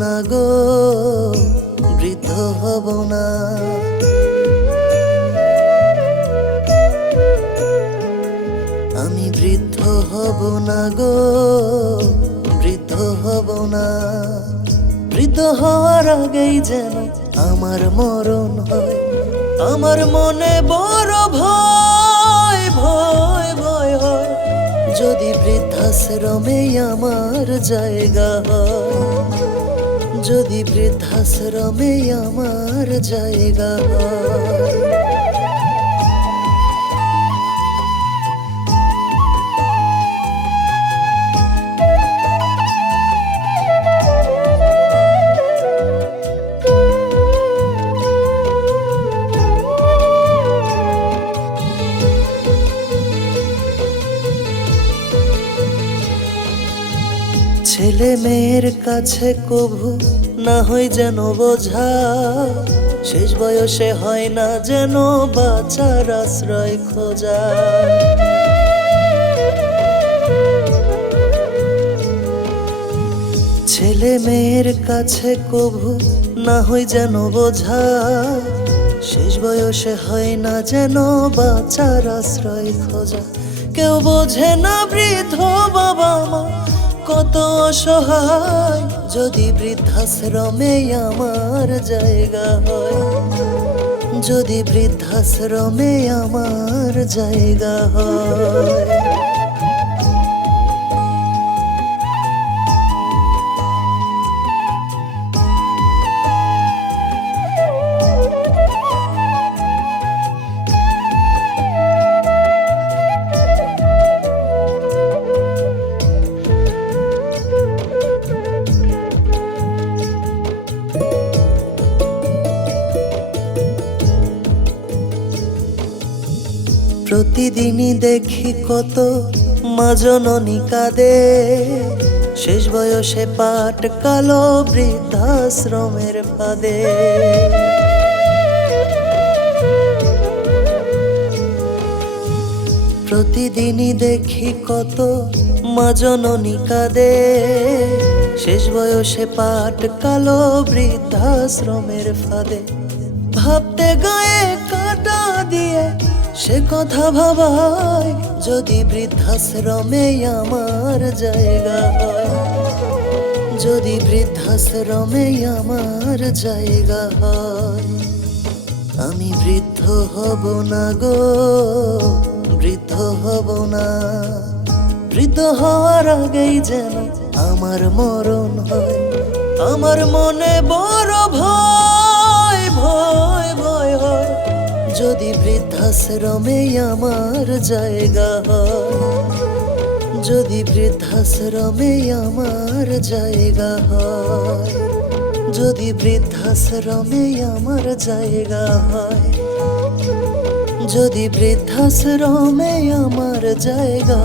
না গো, বৃদ্ধ হব না। আমি বৃদ্ধ হব না গো, বৃদ্ধ হব না। বৃদ্ধ হওয়ার আগেই যেন আমার মরণ হয়। আমার মনে বড় ভয় ভয় ভয় হয়, যদি বৃদ্ধাশ্রমে আমার জায়গা হয়, যদি বৃদ্ধাশ্রমে আমার জায়গা হয়। ছেলে মেয়ের কাছে কভু না হয় যেন বোঝা, শেষ বয়সে হয় না যেন বাঁচার আশ্রয় খোঁজা। ছেলে মেয়ের কাছে কভু না হয় যেন বোঝা, শেষ বয়সে হয় না যেন বাঁচার আশ্রয় খোঁজা। কেউ বোঝে না বৃদ্ধ বাবা মা কত অসহায়, যদি বৃদ্ধাশ্রমে আমার জায়গা হয়, যদি বৃদ্ধাশ্রমে আমার জায়গা হয়। প্রতিদিনই দেখি কত মা জননী কাঁদে, শেষ বয়সে পাট কালো বৃদ্ধাশ্রমের ফাঁদে। প্রতিদিনই দেখি কত মা জননী কাঁদে, শেষ বয়সে পাট কালো বৃদ্ধাশ্রমের ফাঁদে। ভাবতে গায়ে কাঁটা দিয়ে সে কথা ভাবায়, যদি বৃদ্ধাশ্রমে আমার জায়গা হয়, যদি বৃদ্ধাশ্রমে আমার জায়গা হয়। আমি বৃদ্ধ হব না গো, বৃদ্ধ হব না। বৃদ্ধ হওয়ার আগেই যেন আমার মরণ হয়। আমার মনে বড় ভয় ভয় ভয় হয়, যদি বৃদ্ধাশ্রমে আমার জায়গা হয়, যদি বৃদ্ধাশ্রমে আমার জায়গা হয়, যদি বৃদ্ধাশ্রমে আমার জায়গা হয়, যদি বৃদ্ধাশ্রমে আমার জায়গা